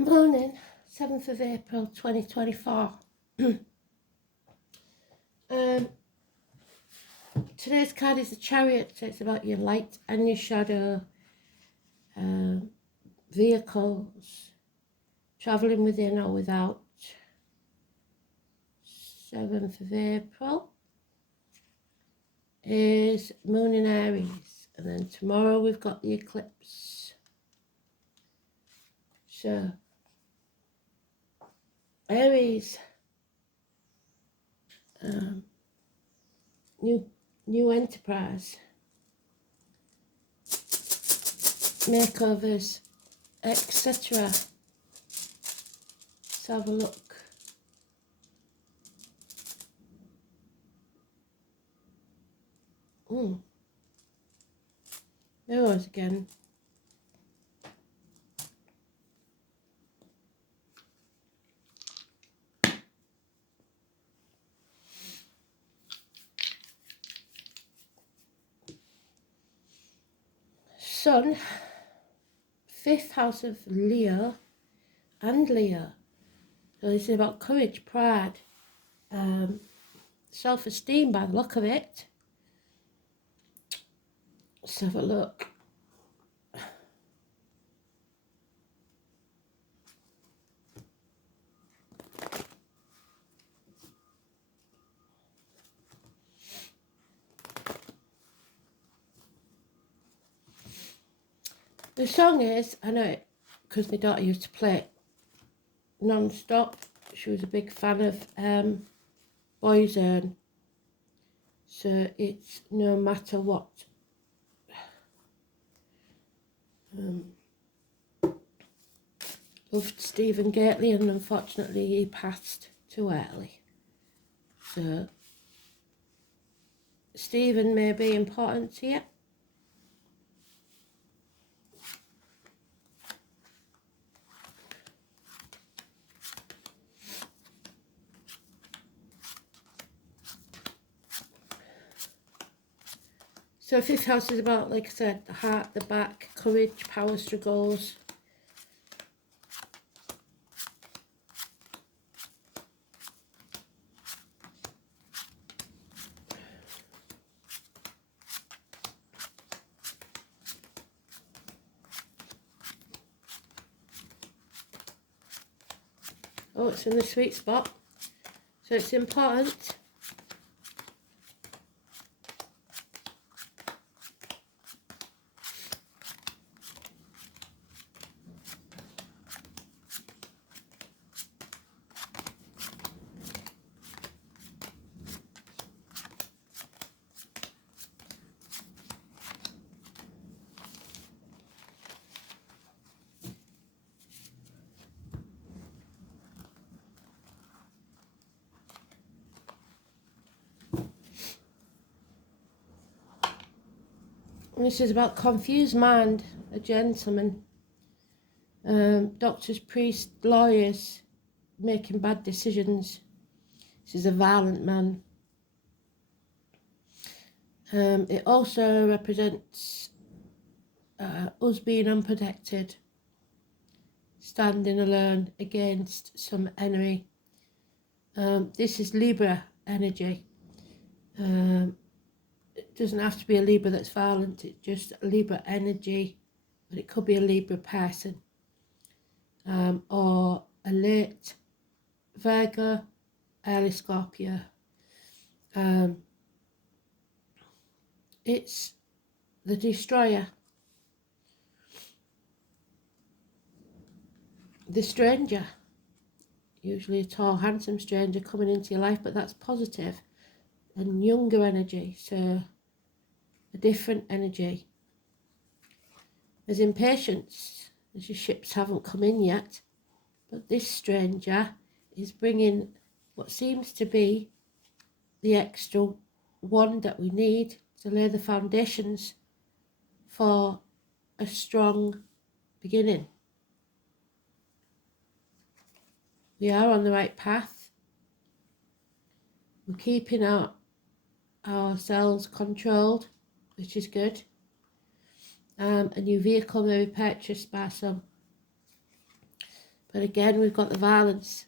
Morning, 7th of April 2024. Today's card is the Chariot, so it's about your light and your shadow, vehicles, travelling within or without. 7th of April is Moon in Aries, and then tomorrow we've got the eclipse. So, Aries, new enterprise, makeovers, etc. Let's have a look. Mirrors again. Sun, 5th house of Leo and Leo. So this is about courage, pride, self-esteem by the look of it. Let's have a look. The song is, I know it because my daughter used to play it non-stop. She was a big fan of Boyzone. So it's No Matter What. Loved Stephen Gately, and unfortunately he passed too early. So Stephen may be important to you. So 5th house is about, like I said, the heart, the back, courage, power struggles. Oh, it's in the sweet spot. So it's important. And this is about confused mind, a gentleman, doctors, priests, lawyers, making bad decisions. This is a violent man. It also represents us being unprotected, standing alone against some enemy. This is Libra energy. It doesn't have to be a Libra that's violent, it's just Libra energy, but it could be a Libra person, or a late Virgo, early Scorpio. It's the destroyer, the stranger, usually a tall, handsome stranger coming into your life, but that's positive, and younger energy, so a different energy. There's impatience, as your ships haven't come in yet, but this stranger is bringing what seems to be the extra one that we need to lay the foundations for a strong beginning. We are on the right path. We're keeping ourselves controlled, which is good. A new vehicle may be purchased by some. But again, we've got the violence.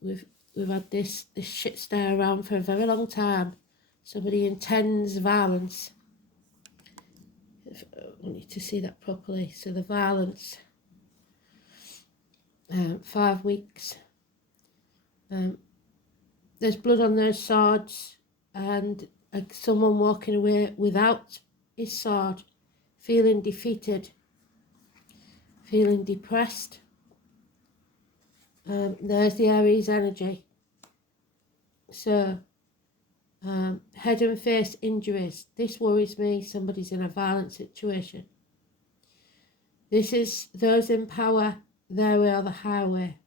We've had this shit stir around for a very long time. Somebody intends violence. I need to see that properly. So the violence, 5 weeks. There's blood on those swords, and someone walking away without his sword, feeling defeated, feeling depressed. There's the Aries energy. So, head and face injuries. This worries me. Somebody's in a violent situation. This is those in power, their way or the highway.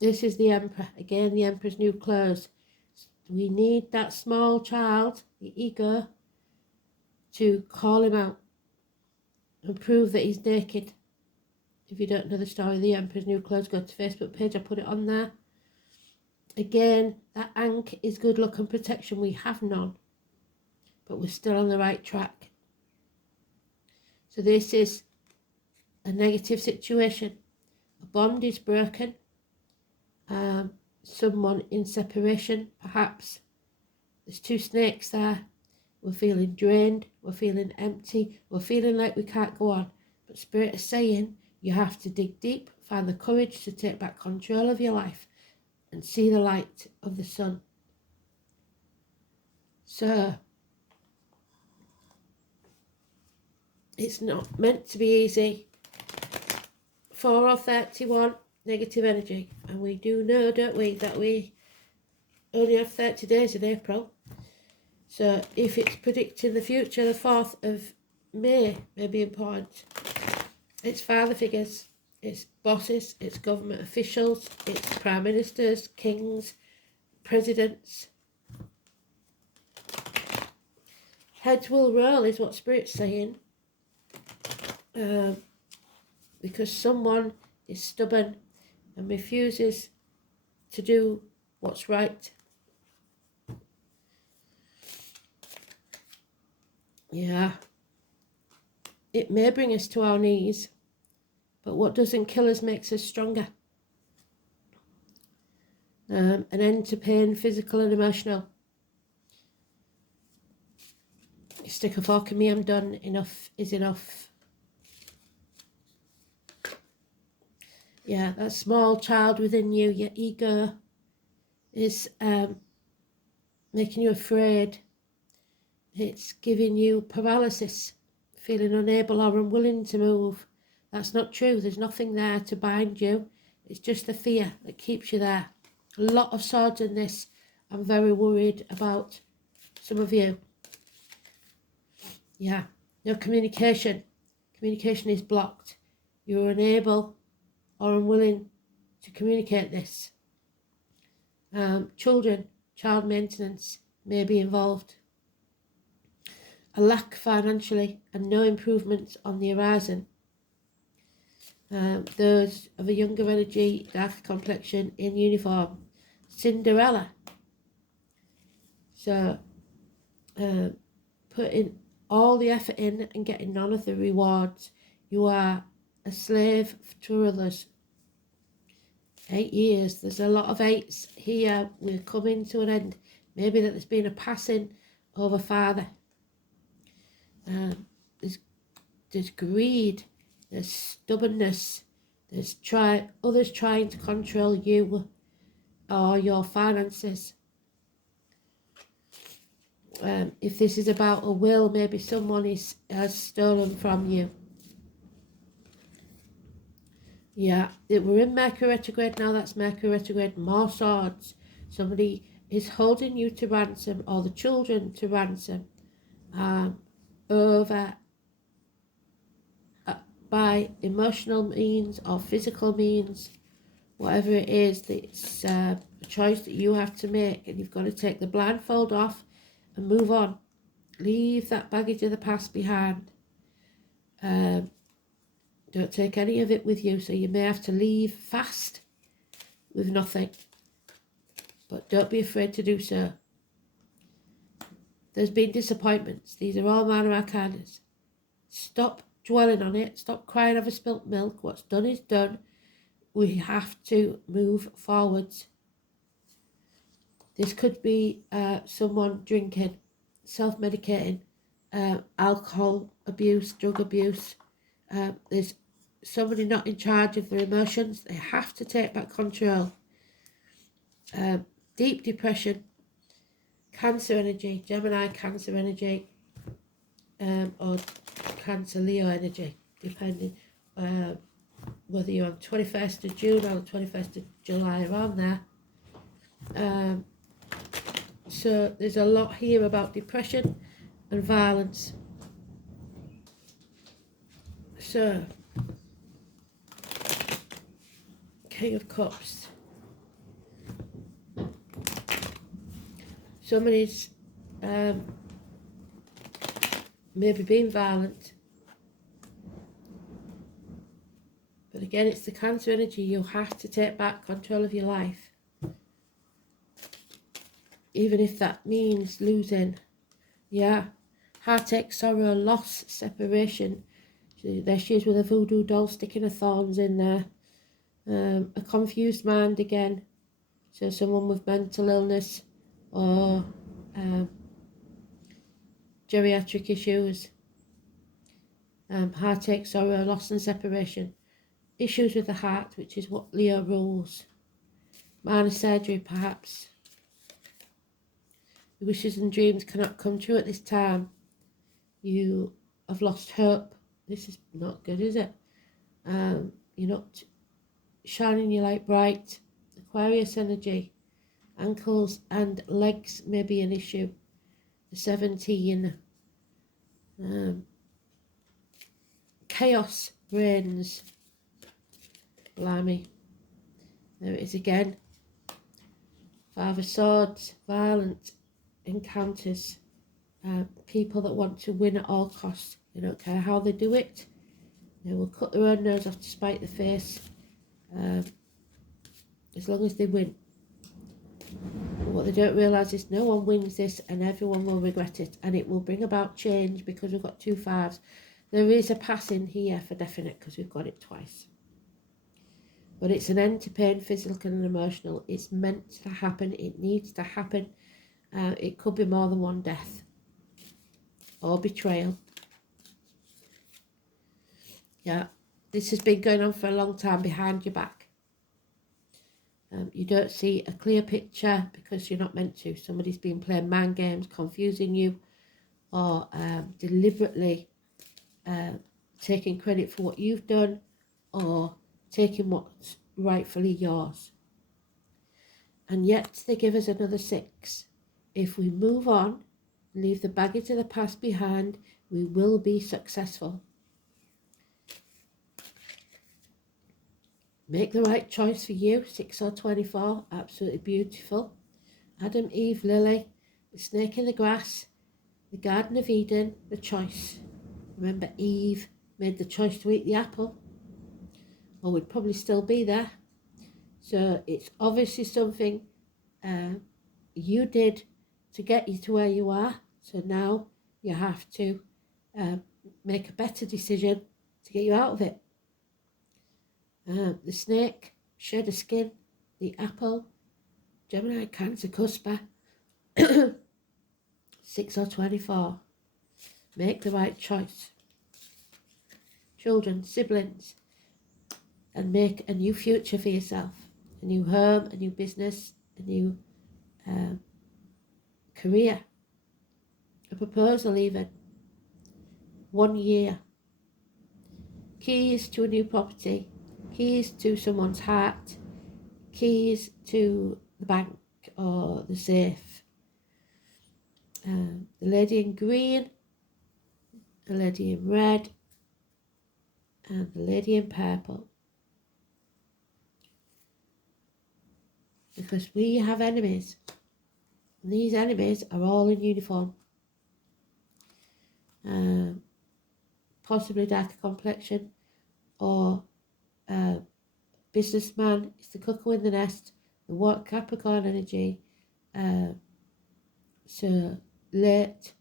This is the Emperor. Again, the Emperor's new clothes. We need that small child, the ego, to call him out and prove that he's naked. If you don't know the story of the Emperor's new clothes, go to Facebook page, I put it on there. Again, that Ankh is good luck and protection. We have none, but we're still on the right track. So this is a negative situation. A bond is broken. Someone in separation, perhaps. There's 2 snakes there. We're feeling drained. We're feeling empty. We're feeling like we can't go on. But Spirit is saying you have to dig deep, find the courage to take back control of your life and see the light of the sun. So, it's not meant to be easy. 4 or 31, negative energy. And we do know, don't we, that we only have 30 days in April. So if it's predicting the future, the 4th of May may be important. It's father figures, it's bosses, it's government officials, it's prime ministers, kings, presidents. Heads will roll is what Spirit's saying. Because someone is stubborn and refuses to do what's right. Yeah. It may bring us to our knees, but what doesn't kill us makes us stronger. An end to pain, physical and emotional. You stick a fork in me, I'm done. Enough is enough. Yeah, that small child within you, your ego, is making you afraid. It's giving you paralysis, feeling unable or unwilling to move. That's not true. There's nothing there to bind you. It's just the fear that keeps you there. A lot of swords in this. I'm very worried about some of you. Yeah, no communication. Communication is blocked. You're unable or unwilling to communicate this. Children, child maintenance may be involved. A lack financially and no improvements on the horizon. Those of a younger energy, dark complexion, in uniform. Cinderella. So, putting all the effort in and getting none of the rewards. You are a slave to others. 8 years. There's a lot of 8s here. We're coming to an end. Maybe that there's been a passing of a father. There's greed. There's stubbornness. There's others trying to control you or your finances. If this is about a will, maybe someone has stolen from you. Yeah, we're in Mercury retrograde now. That's Mercury retrograde. More swords. Somebody is holding you to ransom, or the children to ransom, over by emotional means or physical means. Whatever it is, it's a choice that you have to make, and you've got to take the blindfold off and move on. Leave that baggage of the past behind. Don't take any of it with you, so you may have to leave fast with nothing. But don't be afraid to do so. There's been disappointments. These are all minor arcanas. Stop dwelling on it. Stop crying over spilt milk. What's done is done. We have to move forwards. This could be someone drinking, self-medicating, alcohol abuse, drug abuse. There's somebody not in charge of their emotions. They have to take back control. Deep depression, Cancer energy, Gemini Cancer energy, or Cancer Leo energy, depending whether you're on 21st of June or the 21st of July, around there. So there's a lot here about depression and violence. So, King of Cups. Somebody's maybe being violent. But again, it's the Cancer energy. You have to take back control of your life. Even if that means losing. Yeah. Heartache, sorrow, loss, separation. There she is with a voodoo doll sticking her thorns in there. A confused mind again. So someone with mental illness or geriatric issues. Heartache, sorrow, loss and separation. Issues with the heart, which is what Leo rules. Minor surgery, perhaps. Your wishes and dreams cannot come true at this time. You have lost hope. This is not good, is it? You're not shining your light bright. Aquarius energy. Ankles and legs may be an issue. The 17. Chaos reigns. Blimey. There it is again. Five of Swords. Violent encounters. People that want to win at all costs. They don't care how they do it. They will cut their own nose off to spite the face. As long as they win. But what they don't realise is no one wins this and everyone will regret it. And it will bring about change because we've got 2 5s. There is a passing here for definite because we've got it twice. But it's an end to pain, physical and emotional. It's meant to happen. It needs to happen. It could be more than one death. Or betrayal. Yeah. This has been going on for a long time behind your back. You don't see a clear picture because you're not meant to. Somebody's been playing mind games, confusing you, or deliberately taking credit for what you've done, or taking what's rightfully yours. And yet they give us another 6. If we move on, leave the baggage of the past behind, we will be successful. Make the right choice for you, 6 or 24, absolutely beautiful. Adam, Eve, Lily, the snake in the grass, the Garden of Eden, the choice. Remember, Eve made the choice to eat the apple, or we'd probably still be there. So it's obviously something you did to get you to where you are. So now you have to make a better decision to get you out of it. The snake, shed a skin, the apple, Gemini, Cancer, Cusper, 6 or 24. Make the right choice. Children, siblings, and make a new future for yourself. A new home, a new business, a new career, a proposal even. 1 year. Keys to a new property. Keys to someone's heart, keys to the bank or the safe. The lady in green, the lady in red, and the lady in purple. Because we have enemies, and these enemies are all in uniform. Possibly darker complexion, or businessman. It's the cuckoo in the nest, the what Capricorn energy. So late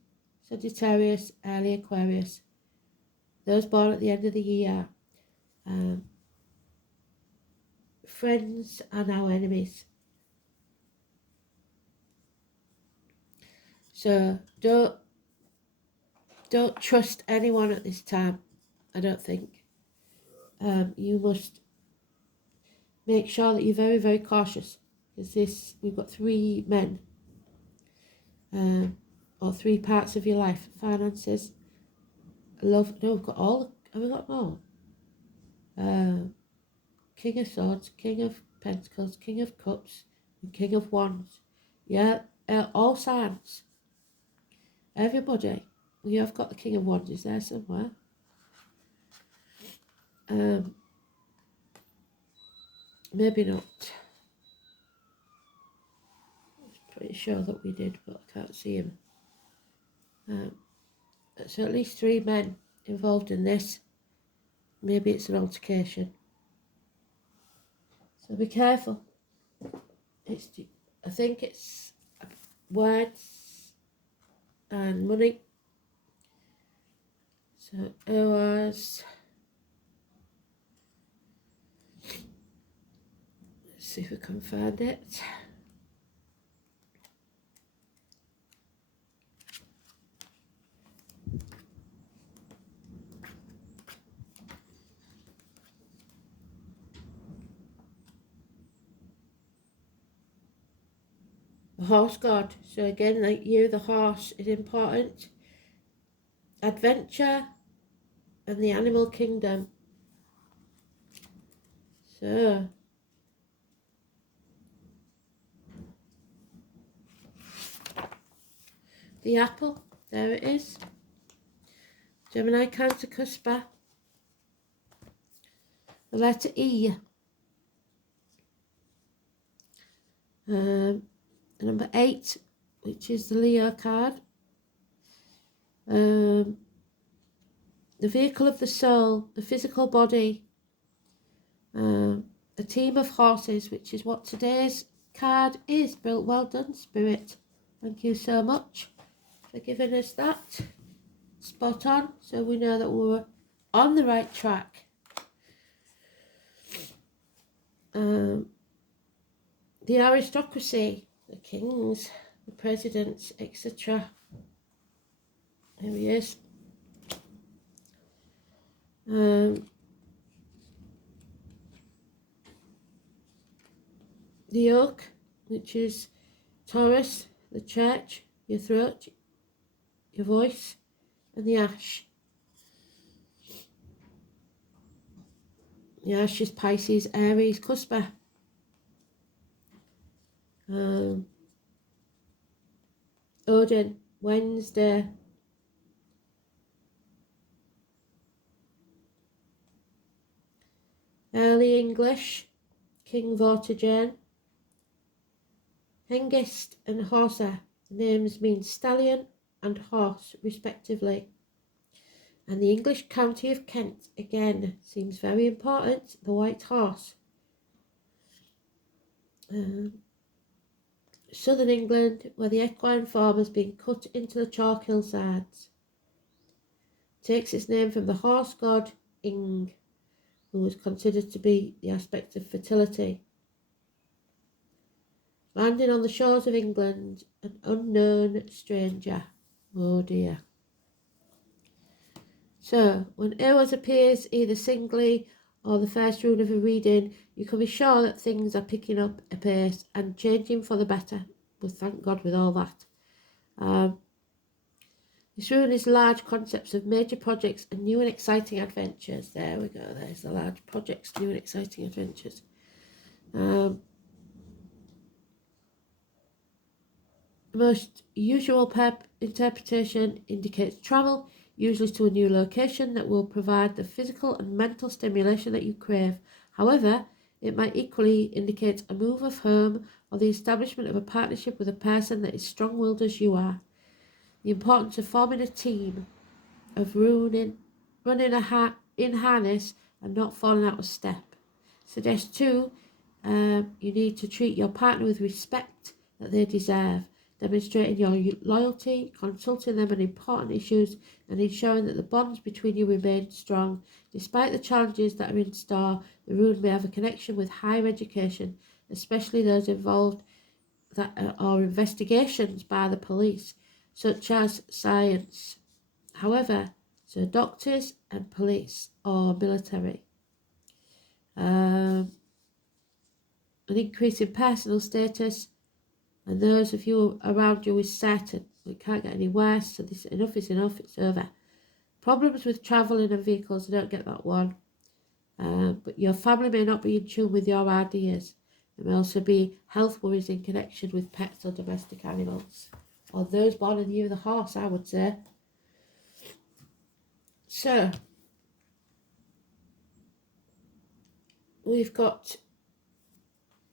Sagittarius, early Aquarius. those born at the end of the year. Friends are now enemies. So don't trust anyone at this time, I don't think. You must make sure that you're very, very cautious, because we've got 3 men, or 3 parts of your life: finances, love. No, we've got all. Have we got more? King of Swords, King of Pentacles, King of Cups, and King of Wands. Yeah, all signs. Everybody. We have got the King of Wands, is there somewhere? Maybe not. I'm pretty sure that we did, but I can't see him. So at least 3 men involved in this. Maybe it's an altercation. So be careful. I think it's words and money. So it was. Let's see if we can find it. The horse god. So again, like you, the horse is important. Adventure and the animal kingdom. So the apple, there it is. Gemini, Cancer, Cusper. The letter E. Number 8, which is the Leo card. The vehicle of the soul, the physical body. A team of horses, which is what today's card is. Well done, Spirit. Thank you so much for giving us that. Spot on, so we know that we were on the right track. The aristocracy, the kings, the presidents, etc. Here he is. The oak, which is Taurus, the church, your throat, your voice, and the ash. The ash is Pisces, Aries, Cusper. Odin, Wednesday. Early English, King Vortigern. Hengist and Horsa, the names mean stallion and horse respectively. And the English county of Kent, again, seems very important, the white horse. Southern England, where the equine form has been cut into the chalk hillsides. Takes its name from the horse god Ing, who was considered to be the aspect of fertility. Landing on the shores of England, an unknown stranger. Oh dear. So, when Eowers appears either singly or the first rune of a reading, you can be sure that things are picking up a pace and changing for the better. But thank God with all that. This rune is large concepts of major projects and new and exciting adventures. There we go, there's the large projects, new and exciting adventures. The most usual interpretation indicates travel, usually to a new location that will provide the physical and mental stimulation that you crave. However, it might equally indicate a move of home or the establishment of a partnership with a person that is strong-willed as you are. The importance of forming a team, of running in harness and not falling out of step. Suggest too, you need to treat your partner with respect that they deserve. demonstrating your loyalty, consulting them on important issues, and ensuring that the bonds between you remain strong. Despite the challenges that are in store, the rune may have a connection with higher education, especially those involved that are investigations by the police, such as science. However, so doctors and police or military. An increase in personal status, and those of you around you is certain. It can't get any worse, so this enough is enough, it's over. Problems with travelling and vehicles, I don't get that one. But your family may not be in tune with your ideas. There may also be health worries in connection with pets or domestic animals. Or those born in the year of the horse, I would say. So, we've got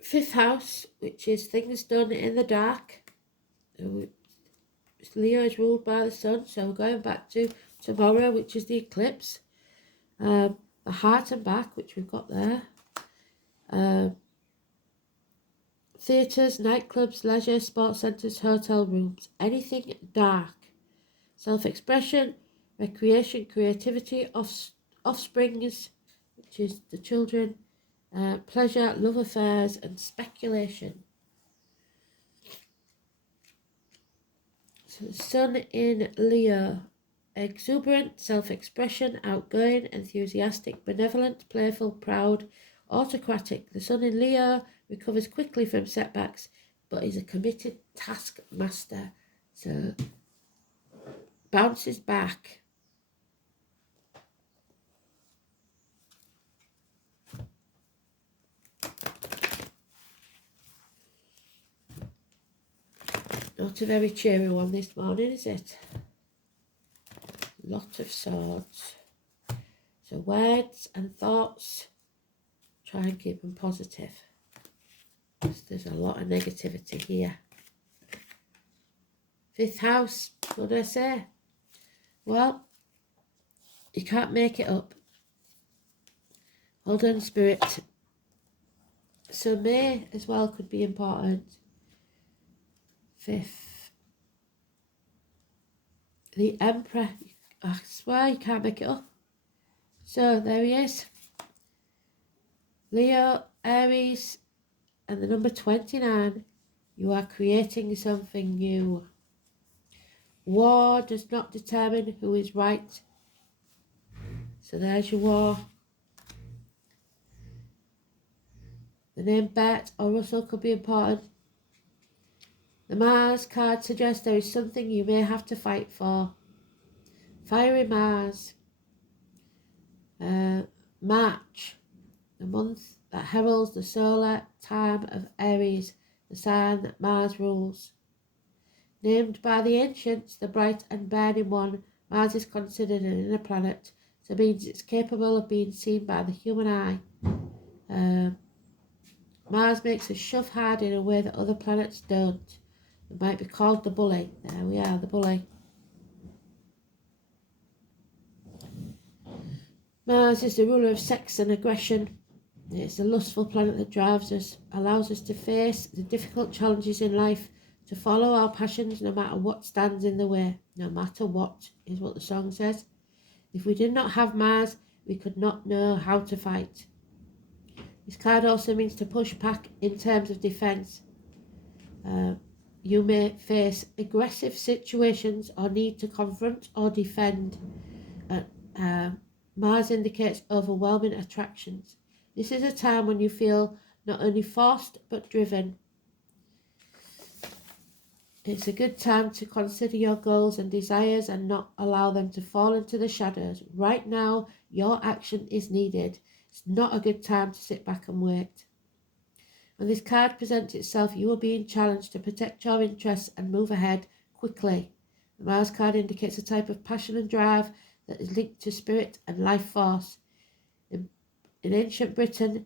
5th house, which is things done in the dark. Leo is ruled by the sun, so we're going back to tomorrow, which is the eclipse. The heart and back, which we've got there. Theatres, nightclubs, leisure, sports centres, hotel rooms. Anything dark. Self-expression, recreation, creativity, offsprings, which is the children. Pleasure, love affairs, and speculation. So the sun in Leo. Exuberant, self-expression, outgoing, enthusiastic, benevolent, playful, proud, autocratic. The sun in Leo recovers quickly from setbacks, but is a committed taskmaster. So, bounces back. Not a very cheery one this morning, is it? Lot of swords. So words and thoughts, try and keep them positive. There's a lot of negativity here. 5th house, what do I say? Well, you can't make it up. Hold on, spirit. So May as well could be important. 5th. The Emperor. I swear you can't make it up. So there he is. Leo, Aries, and the number 29. You are creating something new. War does not determine who is right. So there's your war. The name Bert or Russell could be important. The Mars card suggests there is something you may have to fight for. Fiery Mars. March, the month that heralds the solar time of Aries, the sign that Mars rules. Named by the ancients the bright and burning one, Mars is considered an inner planet, so it means it's capable of being seen by the human eye. Mars makes us shove hard in a way that other planets don't. It might be called the bully. There we are, the bully. Mars is the ruler of sex and aggression. It's the lustful planet that drives us, allows us to face the difficult challenges in life, to follow our passions no matter what stands in the way. No matter what is what the song says. If we did not have Mars, we could not know how to fight. This card also means to push back in terms of defence. You may face aggressive situations or need to confront or defend. Mars indicates overwhelming attractions. This is a time when you feel not only forced but driven. It's a good time to consider your goals and desires and not allow them to fall into the shadows. Right now, your action is needed. It's not a good time to sit back and wait. When this card presents itself, you are being challenged to protect your interests and move ahead quickly. The Mars card indicates a type of passion and drive that is linked to spirit and life force. In ancient Britain,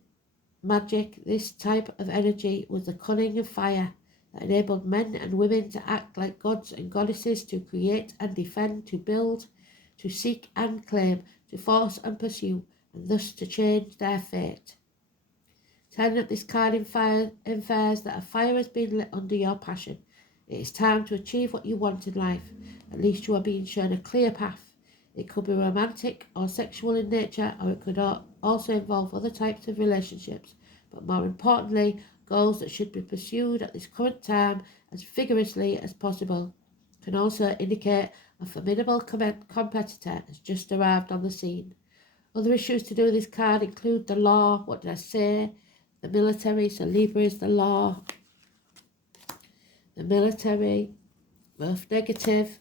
magic, this type of energy was the cunning of fire that enabled men and women to act like gods and goddesses, to create and defend, to build, to seek and claim, to force and pursue, and thus to change their fate. Turning up this card infers that a fire has been lit under your passion. It is time to achieve what you want in life. At least you are being shown a clear path. It could be romantic or sexual in nature, or it could also involve other types of relationships, but more importantly, goals that should be pursued at this current time as vigorously as possible. It can also indicate a formidable competitor has just arrived on the scene. Other issues to do with this card include the law, what did I say? The military, so Libra is the law. The military, both negative.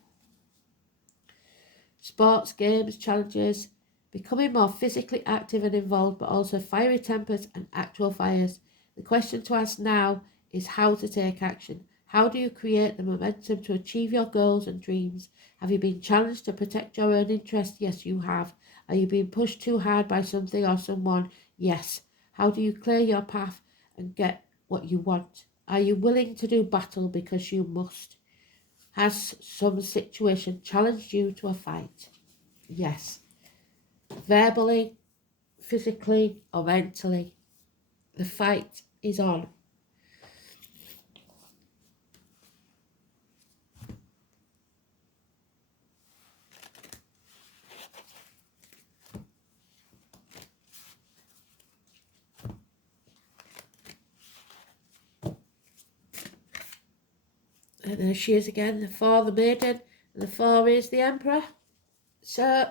Sports, games, challenges, becoming more physically active and involved, but also fiery tempers and actual fires. The question to ask now is how to take action. How do you create the momentum to achieve your goals and dreams? Have you been challenged to protect your own interests? Yes, you have. Are you being pushed too hard by something or someone? Yes. How do you clear your path and get what you want? Are you willing to do battle because you must? Has some situation challenged you to a fight? Yes. Verbally, physically, or mentally, the fight is on. And there she is again, the 4, the maiden, and the 4 is the emperor. So,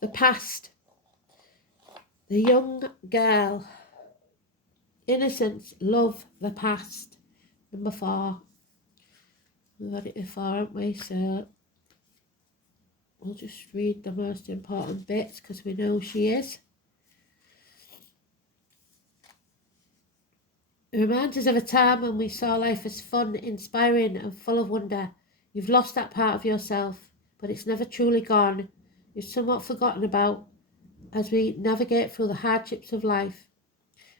the past, the young girl, innocence, love, the past. Number 4. We've had it before, haven't we? So, we'll just read the most important bits because we know she is. It reminds us of a time when we saw life as fun, inspiring and full of wonder. You've lost that part of yourself, but it's never truly gone. You're somewhat forgotten about as we navigate through the hardships of life.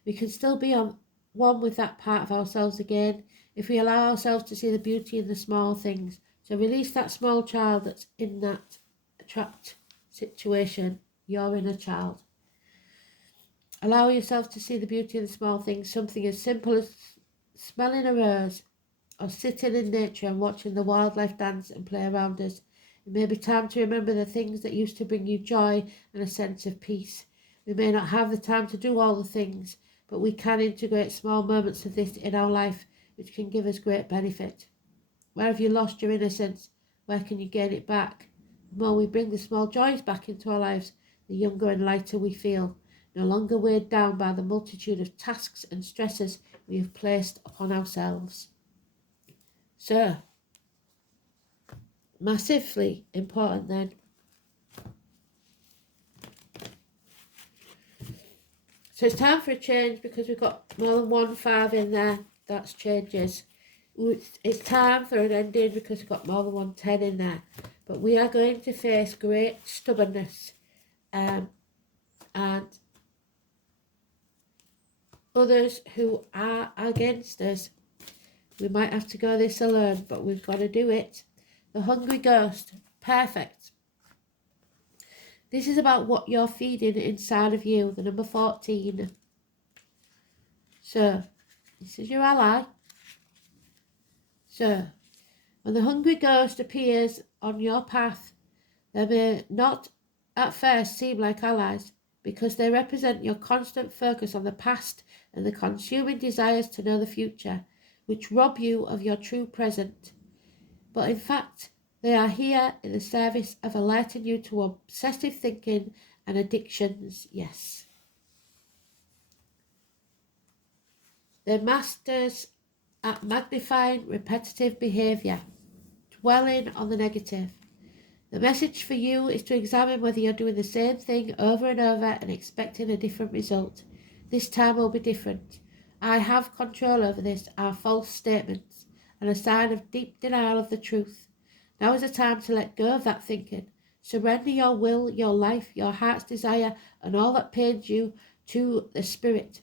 We can still be on one with that part of ourselves again if we allow ourselves to see the beauty in the small things. So release that small child that's in that trapped situation, your inner child. Allow yourself to see the beauty in the small things, something as simple as smelling a rose or sitting in nature and watching the wildlife dance and play around us. It may be time to remember the things that used to bring you joy and a sense of peace. We may not have the time to do all the things, but we can integrate small moments of this in our life, which can give us great benefit. Where have you lost your innocence? Where can you gain it back? The more we bring the small joys back into our lives, the younger and lighter we feel, no longer weighed down by the multitude of tasks and stresses we have placed upon ourselves. So, massively important then. So it's time for a change because we've got more than 1 5 in there. That's changes. It's time for an ending because we've got more than 1 10 in there. But we are going to face great stubbornness and others who are against us. We might have to go this alone, but we've got to do it. The hungry ghost, perfect. This is about what you're feeding inside of you, the number 14. So, this is your ally. So, when the hungry ghost appears on your path, they may not at first seem like allies because they represent your constant focus on the past and the consuming desires to know the future, which rob you of your true present. But in fact, they are here in the service of alerting you to obsessive thinking and addictions, yes. They're masters at magnifying repetitive behaviour, dwelling on the negative. The message for you is to examine whether you're doing the same thing over and over and expecting a different result. This time will be different. I have control over this are false statements and a sign of deep denial of the truth. Now is the time to let go of that thinking. Surrender your will, your life, your heart's desire, and all that pains you to the Spirit.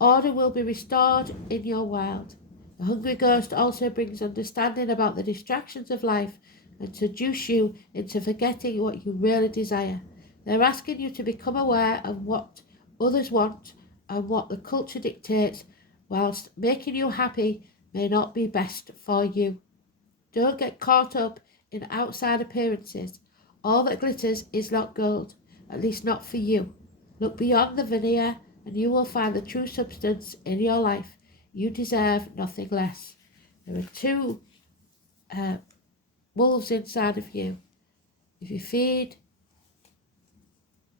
Order will be restored in your world. The hungry ghost also brings understanding about the distractions of life and seduce you into forgetting what you really desire. They're asking you to become aware of what others want and what the culture dictates whilst making you happy may not be best for you. Don't get caught up in outside appearances. All that glitters is not gold, at least not for you. Look beyond the veneer and you will find the true substance in your life. You deserve nothing less. There are two wolves inside of you. If you feed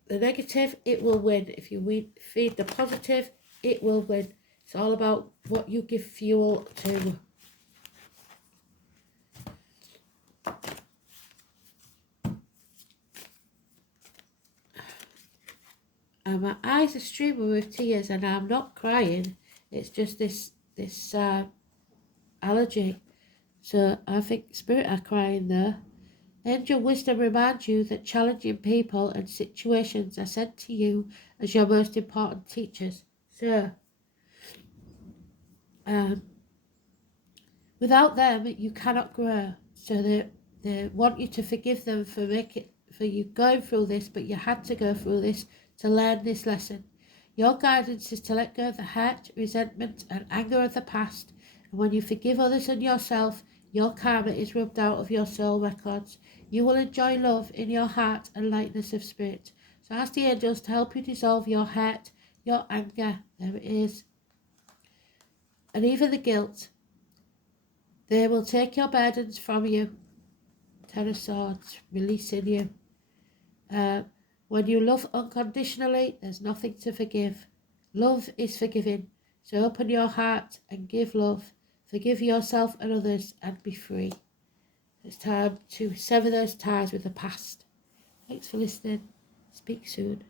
the negative, it will win. If you feed the positive, it will win. It's all about what you give fuel to. And my eyes are streaming with tears, and I'm not crying. It's just this allergy. So I think spirit are crying there. Angel wisdom reminds you that challenging people and situations are sent to you as your most important teachers. So, without them, you cannot grow. So they want you to forgive them for you going through this, but you had to go through this to learn this lesson. Your guidance is to let go of the hurt, resentment, and anger of the past. And when you forgive others and yourself, your karma is rubbed out of your soul records. You will enjoy love in your heart and lightness of spirit. So ask the angels to help you dissolve your hurt, your anger. There it is. And even the guilt. They will take your burdens from you. Ten of Swords, releasing you. When you love unconditionally, there's nothing to forgive. Love is forgiving. So open your heart and give love. Forgive yourself and others and be free. It's time to sever those ties with the past. Thanks for listening. Speak soon.